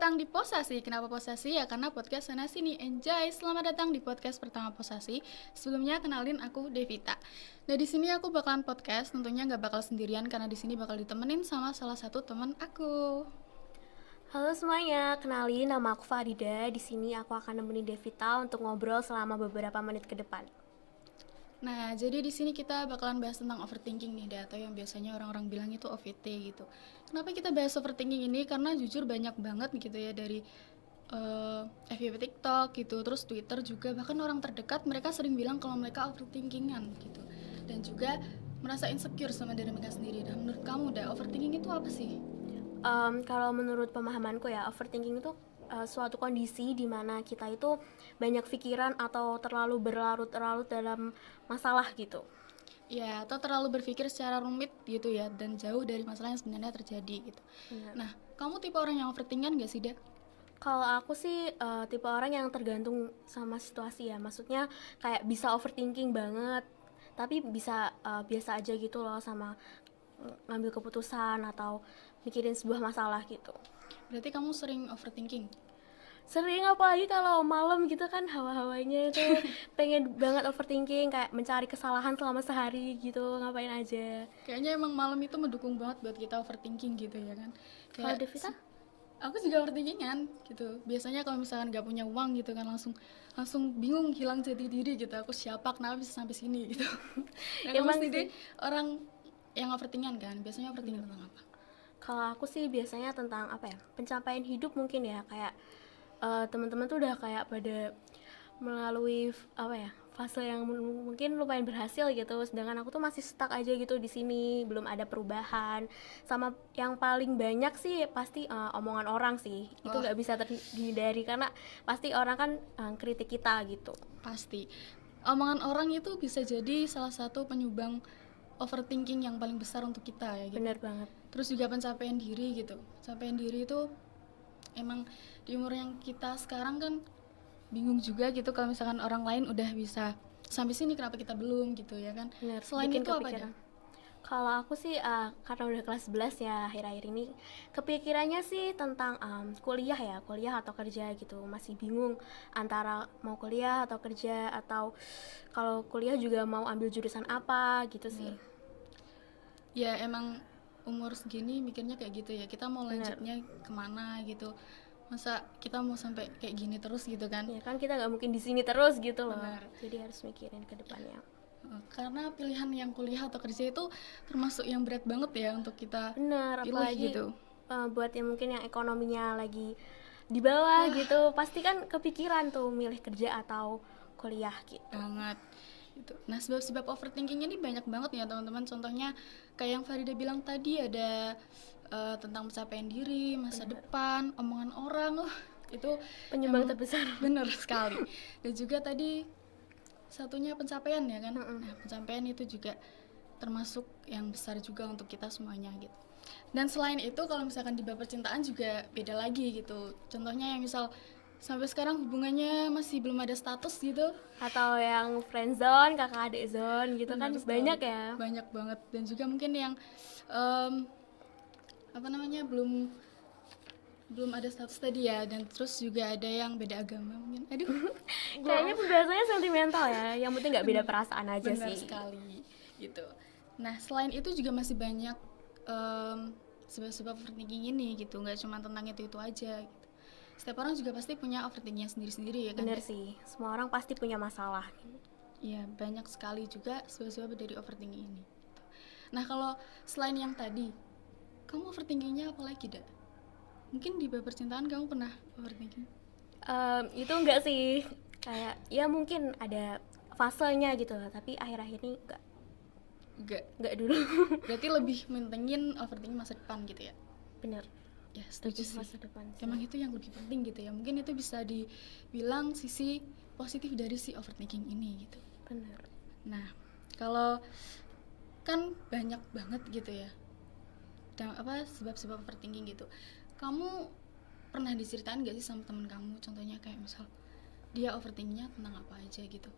datang di Posasi. Kenapa Posasi? Ya karena podcast sana sini. Enjoy. Selamat datang di podcast pertama Posasi. Sebelumnya kenalin aku Devita. Nah di sini aku bakalan podcast. Tentunya nggak bakal sendirian karena di sini bakal ditemenin sama salah satu teman aku. Halo semuanya, kenalin nama aku Farida. Di sini aku akan nemenin Devita untuk ngobrol selama beberapa menit ke depan. Nah, jadi di sini kita bakalan bahas tentang overthinking nih, atau yang biasanya orang-orang bilang itu OVT gitu. Kenapa kita bahas overthinking ini? Karena jujur banyak banget gitu ya dari FYP TikTok gitu, terus Twitter juga, bahkan orang terdekat mereka sering bilang kalau mereka overthinkingan gitu. Dan juga merasa insecure sama diri mereka sendiri. Dan menurut kamu, overthinking itu apa sih? Kalau menurut pemahamanku ya, overthinking itu suatu kondisi di mana kita itu banyak pikiran atau terlalu berlarut-larut dalam masalah gitu. Ya, atau terlalu berpikir secara rumit gitu ya, dan jauh dari masalah yang sebenarnya terjadi gitu. Benar. Nah, kamu tipe orang yang overthinkingan gak sih, Da? Kalau aku sih tipe orang yang tergantung sama situasi ya. Maksudnya kayak bisa overthinking banget, tapi bisa biasa aja gitu loh sama ngambil keputusan atau mikirin sebuah masalah gitu. Berarti kamu sering overthinking? Sering, apalagi kalau malam gitu kan hawa-hawanya itu pengen banget overthinking, kayak mencari kesalahan selama sehari gitu, ngapain aja. Kayaknya emang malam itu mendukung banget buat kita overthinking gitu ya kan. Kalau Kayak Devita? aku juga overthinkingan gitu. Biasanya kalau misalkan gak punya uang gitu kan langsung bingung, hilang jati diri gitu. Aku siapa, kenapa bisa sampai sini gitu. Nah, kamu Emang sendiri sih. orang yang overthinkingan kan? Biasanya overthinking tentang apa? Kalau aku sih biasanya tentang apa ya, pencapaian hidup mungkin ya, kayak teman-teman tuh udah kayak pada melalui apa ya, fase yang mungkin lumayan berhasil gitu, sedangkan aku tuh masih stuck aja gitu di sini, belum ada perubahan. Sama yang paling banyak sih pasti omongan orang sih, itu Wah, nggak bisa terhindari karena pasti orang kan kritik kita gitu. pasti. Omongan orang itu bisa jadi salah satu penyumbang overthinking yang paling besar untuk kita ya gitu. Bener banget. Terus juga pencapaian diri gitu. Pencapaian diri itu emang di umur yang kita sekarang kan bingung juga gitu kalau misalkan orang lain udah bisa sampai sini kenapa kita belum gitu ya kan. Bener, Selain bikin itu apa kepikiran. Kalau aku sih karena udah kelas 11 ya akhir-akhir ini, kepikirannya sih tentang kuliah ya, kuliah atau kerja gitu. Masih bingung antara mau kuliah atau kerja, atau kalau kuliah juga mau ambil jurusan apa gitu sih. ya emang umur segini mikirnya kayak gitu ya, kita mau Bener. lanjutnya kemana gitu, masa kita mau sampai kayak gini terus gitu kan. Ya kan kita nggak mungkin di sini terus gitu loh. Benar. Jadi harus mikirin ke depannya. Karena pilihan yang kuliah atau kerja itu termasuk yang berat banget ya untuk kita Bener, pilih apalagi gitu. buat yang mungkin yang ekonominya lagi di bawah gitu, pasti kan kepikiran tuh milih kerja atau kuliah gitu. Banget gitu. Nah, sebab-sebab overthinking ini banyak banget ya teman-teman. Contohnya kayak yang Farida bilang tadi, ada tentang pencapaian diri, masa depan, omongan orang. Itu Penyumbang emang terbesar. bener sekali. Dan juga tadi satunya pencapaian ya kan. Nah, pencapaian itu juga termasuk yang besar juga untuk kita semuanya gitu. Dan selain itu kalau misalkan di bab percintaan juga beda lagi gitu. Contohnya yang misal sampai sekarang hubungannya masih belum ada status gitu. Atau yang friendzone, kakak adik zone gitu. Benar Kan sekali. banyak ya. Banyak banget. Dan juga mungkin yang em, apa namanya, belum ada status tadi ya. Dan terus juga ada yang beda agama mungkin. Aduh, Kayaknya pembahasannya sentimental ya. Yang penting nggak beda perasaan aja benar sih. sekali gitu. Nah, selain itu juga masih banyak sebab-sebab overthinking ini gitu. Nggak cuma tentang itu aja gitu. Setiap orang juga pasti punya overthinkingnya sendiri-sendiri ya kan. Bener sih. Semua orang pasti punya masalah. Iya, banyak sekali juga sebab-sebab dari overthinking ini gitu. Nah, kalau selain yang tadi, kamu overthinkingnya apa lagi, Da? Mungkin di bab percintaan kamu pernah overthinking? Itu enggak sih. Kayak ya mungkin ada fasenya gitu. Tapi akhir-akhir ini enggak dulu. Berarti lebih mentingin overthinking masa depan gitu ya? Bener. Ya, setuju Lebih sih. masa depan sih. Emang itu yang lebih penting gitu ya. Mungkin itu bisa dibilang sisi positif dari si overthinking ini gitu. Bener. Nah, kalau kan banyak banget gitu ya. Dan apa sebab-sebab overthinking gitu. Kamu pernah diceritain gak sih sama temen kamu? Contohnya kayak misal dia overthinkingnya tentang apa aja gitu.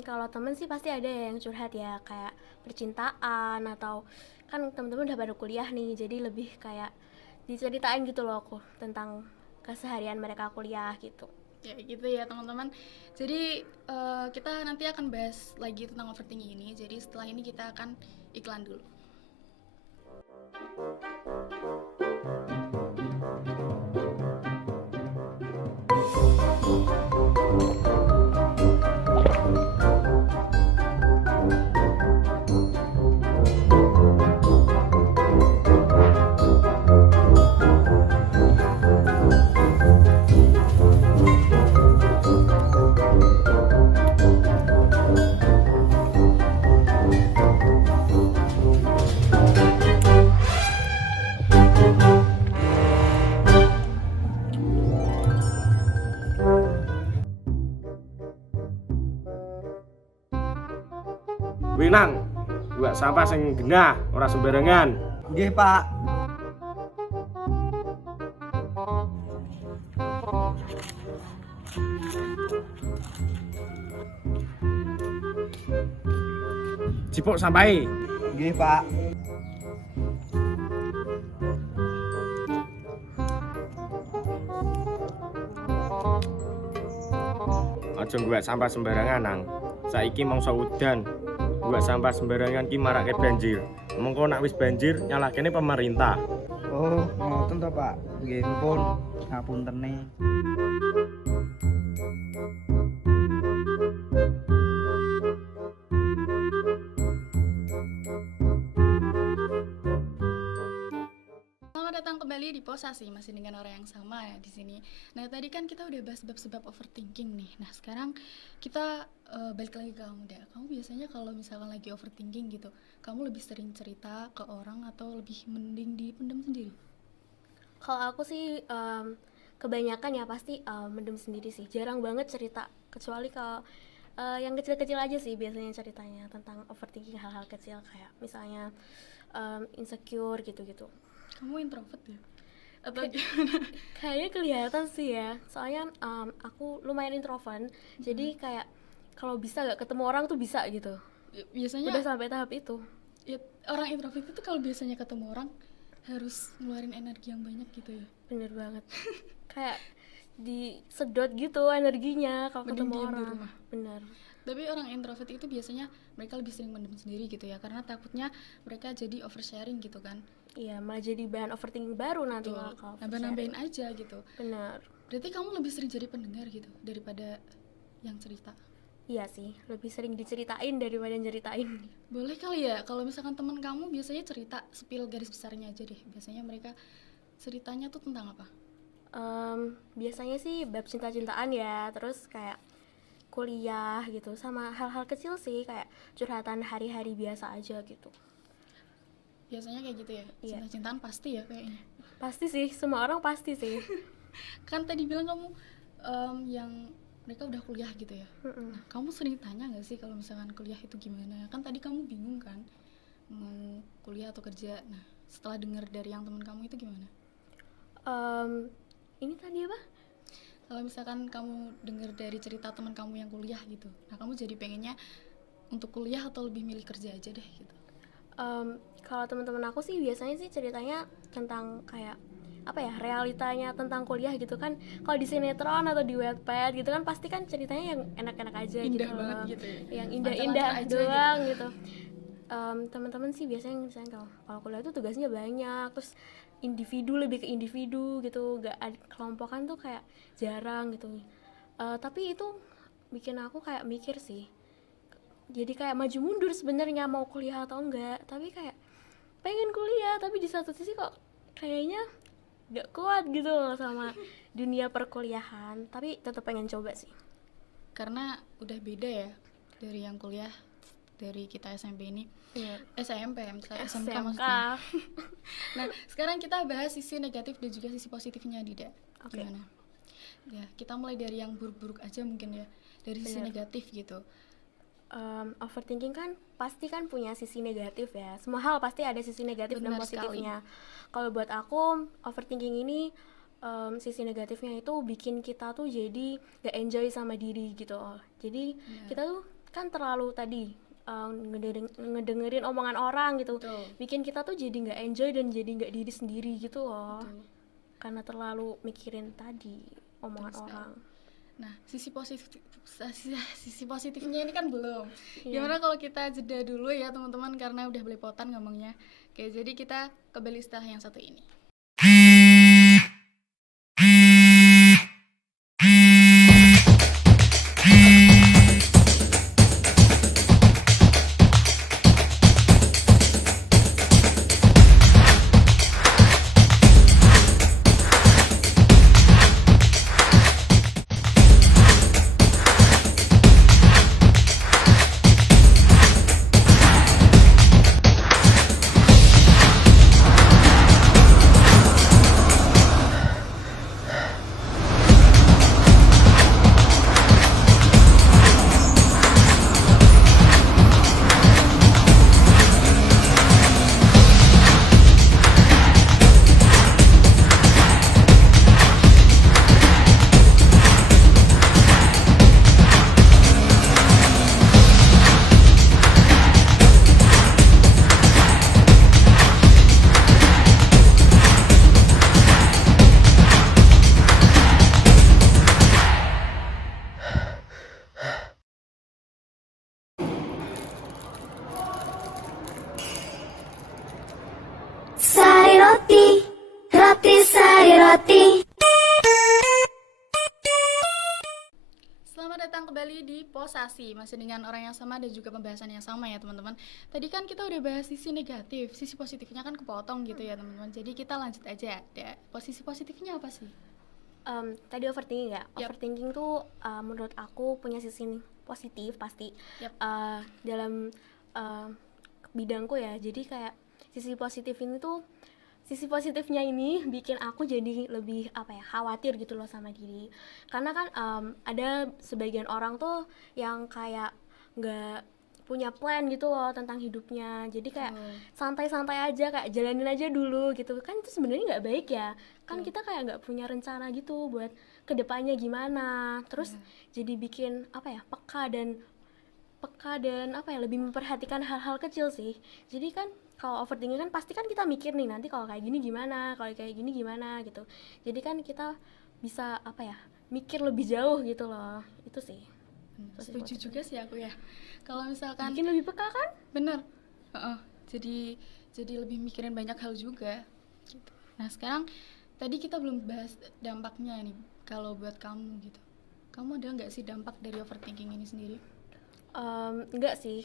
Kalau temen sih pasti ada yang curhat ya, kayak percintaan, atau kan temen-temen udah pada kuliah nih, jadi lebih kayak diceritain gitu loh aku tentang keseharian mereka kuliah gitu. Ya gitu ya teman-teman. Jadi kita nanti akan bahas lagi tentang overthinking ini. Jadi setelah ini kita akan iklan dulu. Winang, buat sampah sing genah, ora sembarangan. Nggih, Pak. Cipuk sampahe. Nggih, Pak. Aja buat sampah sembarangan, Nang. Saiki mangsa udan. Buat sampah sembarangan ki marake banjir. Mengko nek wis banjir nyalahkene pemerintah. Oh, ngoten to, Pak. Nggih, pun ngapuntene. Selamat datang kembali di Posasi, masih dengan orang yang sama ya di sini. Nah, tadi kan kita udah bahas sebab-sebab overthinking nih. Nah, sekarang kita balik lagi ke kamu, Da. Kamu biasanya kalau misalkan lagi overthinking gitu, kamu lebih sering cerita ke orang atau lebih mending dipendam sendiri? Kalau aku sih kebanyakan ya pasti mendem sendiri sih, jarang banget cerita, kecuali kalau yang kecil-kecil aja sih biasanya ceritanya tentang overthinking hal-hal kecil kayak misalnya insecure gitu-gitu. Kamu introvert ya? Atau Kayaknya kelihatan sih ya, soalnya aku lumayan introvert, jadi kayak kalau bisa gak ketemu orang tuh bisa gitu, biasanya udah sampai tahap itu. ya, orang introvert itu kalau biasanya ketemu orang harus ngeluarin energi yang banyak gitu ya. Bener banget. Kayak disedot gitu energinya kalau Mending ketemu diem di orang. rumah. Bener. Tapi orang introvert itu biasanya mereka lebih sering mendem sendiri gitu ya, karena takutnya mereka jadi oversharing gitu kan. Iya, malah jadi bahan overthinking baru nanti Tuh, malah kalau nambah-nambahin aja gitu. Bener. Berarti kamu lebih sering jadi pendengar gitu daripada yang cerita. Iya sih, lebih sering diceritain daripada nyeritain. Boleh kali ya kalau misalkan teman kamu biasanya cerita, spill garis besarnya aja deh. Biasanya mereka ceritanya tuh tentang apa? Biasanya sih bab cinta-cintaan ya, terus kayak kuliah gitu, sama hal-hal kecil sih kayak curhatan hari-hari biasa aja gitu. Biasanya kayak gitu ya. Iya. Cinta-cintaan pasti ya kayaknya. Pasti sih, semua orang pasti sih. Kan tadi bilang kamu yang mereka udah kuliah gitu ya. Mm-mm. Nah, kamu sering tanya nggak sih kalau misalkan kuliah itu gimana? Kan tadi kamu bingung kan mau kuliah atau kerja. Nah, setelah dengar dari yang teman kamu itu gimana? Ini tadi apa? Kalau misalkan kamu dengar dari cerita teman kamu yang kuliah gitu, nah kamu jadi pengennya untuk kuliah atau lebih milih kerja aja deh gitu? Kalau teman-teman aku sih biasanya sih ceritanya tentang kayak apa ya, realitanya tentang kuliah gitu kan. Kalau di sinetron atau di Wattpad gitu kan pasti kan ceritanya yang enak-enak aja Indah gitu banget loh. gitu ya? Yang indah-indah Lancar-lancar aja doang gitu. Teman-teman sih biasanya misalnya kalau kuliah tuh tugasnya banyak, terus individu, lebih ke individu gitu, gak ada kelompokan tuh kayak jarang gitu. Tapi itu bikin aku kayak mikir sih, jadi kayak maju mundur sebenarnya mau kuliah atau enggak. Tapi kayak pengen kuliah, tapi di satu sisi kok kayaknya gak kuat gitu loh sama dunia perkuliahan, tapi tetap pengen coba sih. Karena udah beda ya dari yang kuliah, dari kita SMP ini. Iya. SMP, misalnya SMK SMK. maksudnya. Nah, sekarang kita bahas sisi negatif dan juga sisi positifnya, Dida. Oke. Gimana? Ya, kita mulai dari yang buruk-buruk aja mungkin ya. Dari sisi Bener. negatif gitu. Overthinking kan pasti kan punya sisi negatif ya. Semua hal pasti ada sisi negatif dan Benar positifnya. Kalau buat aku overthinking ini sisi negatifnya itu bikin kita tuh jadi gak enjoy sama diri gitu. Jadi Benar. kita tuh kan terlalu tadi ngedengerin omongan orang gitu, Betul. bikin kita tuh jadi nggak enjoy dan jadi nggak diri sendiri gitu loh, Betul. karena terlalu mikirin tadi omongan Betul sekali. orang. Nah, sisi positifnya ini kan belum. Iya. Gimana kalau kita jeda dulu ya teman-teman, karena udah belepotan ngomongnya. Oke, jadi kita kembali setelah yang satu ini. Sari roti, roti sari roti. Selamat datang kembali di Posasi, masih dengan orang yang sama dan juga pembahasan yang sama ya teman-teman. Tadi kan kita udah bahas sisi negatif, sisi positifnya kan kepotong gitu ya teman-teman. Jadi kita lanjut aja. Posisi positifnya apa sih? Tadi overthinking ya. Yap. Overthinking tuh menurut aku punya sisi positif pasti. Yap. Dalam bidangku ya. Jadi kayak sisi positifnya ini bikin aku jadi lebih khawatir gitu loh sama diri. Karena kan ada sebagian orang tuh yang kayak nggak punya plan gitu loh tentang hidupnya. Jadi kayak santai-santai aja, kayak jalanin aja dulu gitu. Kan itu sebenarnya nggak baik ya. Kan kita kayak nggak punya rencana gitu buat kedepannya gimana. Terus jadi bikin peka dan lebih memperhatikan hal-hal kecil sih. Jadi kan kalau overthinking kan pasti kan kita mikir nih, nanti kalau kayak gini gimana, kalau kayak gini gimana gitu. Jadi kan kita bisa mikir lebih jauh gitu loh. Itu sih. Setuju juga sih aku ya. Kalau misalkan Bikin lebih peka kan? bener, jadi lebih mikirin banyak hal juga. Gitu. Nah sekarang tadi kita belum bahas dampaknya nih. Kalau buat kamu gitu, kamu ada nggak sih dampak dari overthinking ini sendiri? Enggak sih.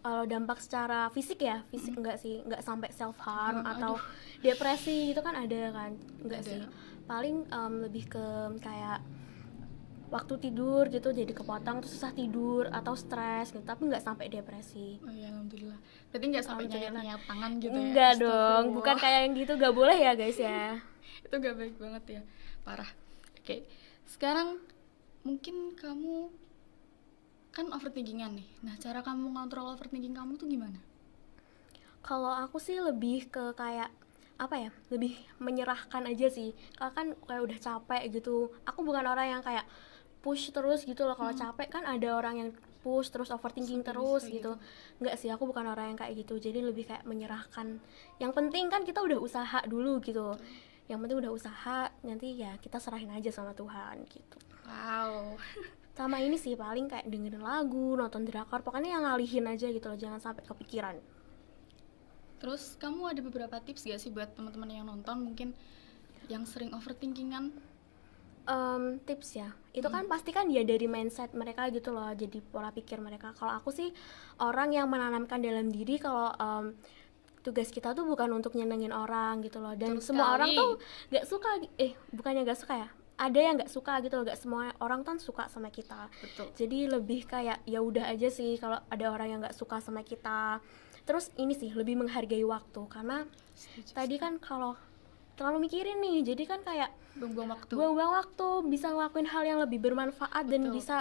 Kalau dampak secara fisik ya, enggak sih, enggak sampai self harm atau depresi itu kan ada kan, enggak Ada. sih. Paling lebih ke kayak waktu tidur gitu jadi kepotong terus susah tidur atau stres gitu, tapi enggak sampai depresi. Oh ya alhamdulillah. Berarti nggak sampai Alhamdulillah. nyayat tangan gitu ya? Enggak dong, Astagfirullah. bukan kayak yang gitu, enggak boleh ya guys ya. Itu gak baik banget ya, parah. Oke, sekarang mungkin kamu kan overthinkingan nih. Nah cara kamu ngontrol overthinking kamu tuh gimana? Kalau aku sih lebih ke kayak lebih menyerahkan aja sih. Kalau kan kayak udah capek gitu, aku bukan orang yang kayak push terus gitu loh. Kalau capek kan ada orang yang push terus overthinking Sampai terus bisa gitu. Enggak sih, aku bukan orang yang kayak gitu. Jadi lebih kayak menyerahkan. Yang penting kan kita udah usaha dulu gitu. Yang penting udah usaha, nanti ya kita serahin aja sama Tuhan gitu. Wow. Sama ini sih paling kayak dengerin lagu, nonton drakor, pokoknya yang ngalihin aja gitu loh, jangan sampai kepikiran. Terus kamu ada beberapa tips gak sih buat teman-teman yang nonton mungkin yang sering overthinkingan? Tips ya, itu kan pasti kan ya dari mindset mereka gitu loh, jadi pola pikir mereka. Kalau aku sih orang yang menanamkan dalam diri kalau tugas kita tuh bukan untuk nyenengin orang gitu loh, dan Betul semua orang sekali. tuh gak suka, bukannya gak suka ya, ada yang gak suka gitu loh, gak semua orang kan suka sama kita. Betul. Jadi lebih kayak ya udah aja sih kalau ada orang yang gak suka sama kita. Terus ini sih lebih menghargai waktu, karena tadi kan kalau terlalu mikirin nih, jadi kan kayak Buang-buang waktu. buang-buang waktu, bisa ngelakuin hal yang lebih bermanfaat dan Betul. bisa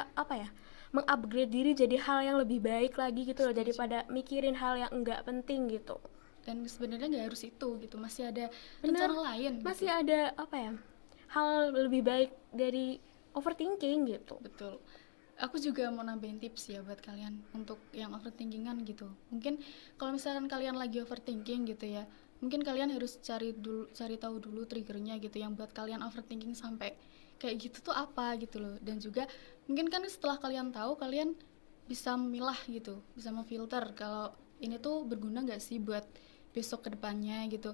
mengupgrade diri jadi hal yang lebih baik lagi gitu loh, Setuju. daripada mikirin hal yang enggak penting gitu. Dan sebenarnya nggak harus itu gitu, masih ada Bener. rencana lain. Masih gitu. ada hal lebih baik dari overthinking gitu. Betul. aku juga mau nambahin tips ya buat kalian untuk yang overthinkingan gitu. Mungkin kalau misalkan kalian lagi overthinking gitu ya, mungkin kalian harus cari tahu dulu triggernya gitu yang buat kalian overthinking sampai kayak gitu tuh apa gitu loh. Dan juga mungkin kan setelah kalian tahu, kalian bisa memilah gitu, bisa memfilter kalau ini tuh berguna nggak sih buat besok kedepannya gitu,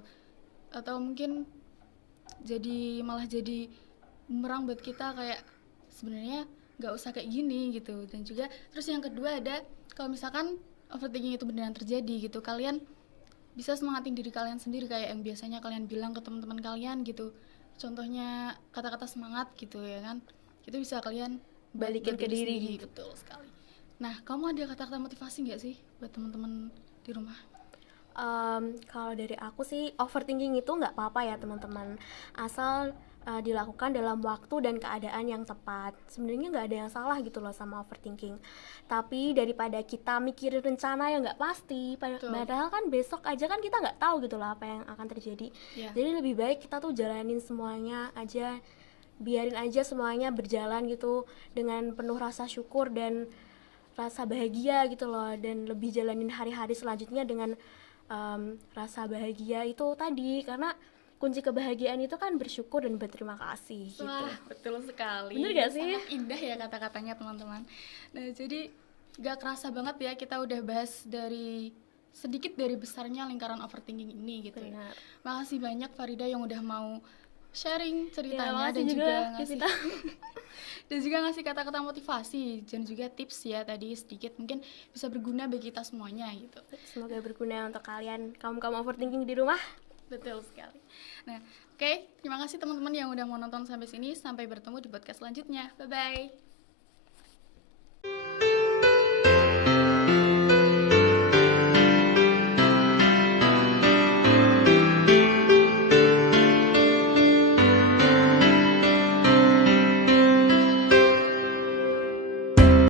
atau mungkin malah jadi bumerang buat kita kayak sebenarnya nggak usah kayak gini gitu. Dan juga terus yang kedua ada, kalau misalkan overthinking itu beneran terjadi gitu, kalian bisa semangatin diri kalian sendiri kayak yang biasanya kalian bilang ke teman-teman kalian gitu, contohnya kata-kata semangat gitu ya kan, itu bisa kalian Balikin ke diri sendiri. gitu. Betul sekali. Nah, kamu ada kata-kata motivasi nggak sih buat teman-teman di rumah? Kalau dari aku sih overthinking itu nggak apa-apa ya teman-teman, asal dilakukan dalam waktu dan keadaan yang tepat. Sebenarnya nggak ada yang salah gitu loh sama overthinking. Tapi daripada kita mikirin rencana yang nggak pasti, Betul. padahal kan besok aja kan kita nggak tahu gitu loh apa yang akan terjadi. Ya. Jadi lebih baik kita tuh jalanin semuanya aja, biarin aja semuanya berjalan gitu dengan penuh rasa syukur dan rasa bahagia gitu loh, dan lebih jalanin hari-hari selanjutnya dengan rasa bahagia itu tadi, karena kunci kebahagiaan itu kan bersyukur dan berterima kasih gitu. Wah, betul sekali. Bener gak sih? Sangat indah ya kata-katanya teman-teman. Nah, jadi gak kerasa banget ya kita udah bahas sedikit dari besarnya lingkaran overthinking ini gitu ya. Benar. Makasih banyak Farida yang udah mau sharing ceritanya makasih dan juga, ngasih Kevita. dan juga ngasih kata-kata motivasi dan juga tips ya tadi sedikit, mungkin bisa berguna bagi kita semuanya gitu. Semoga berguna untuk kalian kaum overthinking di rumah. Betul sekali. Nah, oke, terima kasih teman-teman yang udah mau nonton sampai sini. Sampai bertemu di podcast selanjutnya. Bye-bye.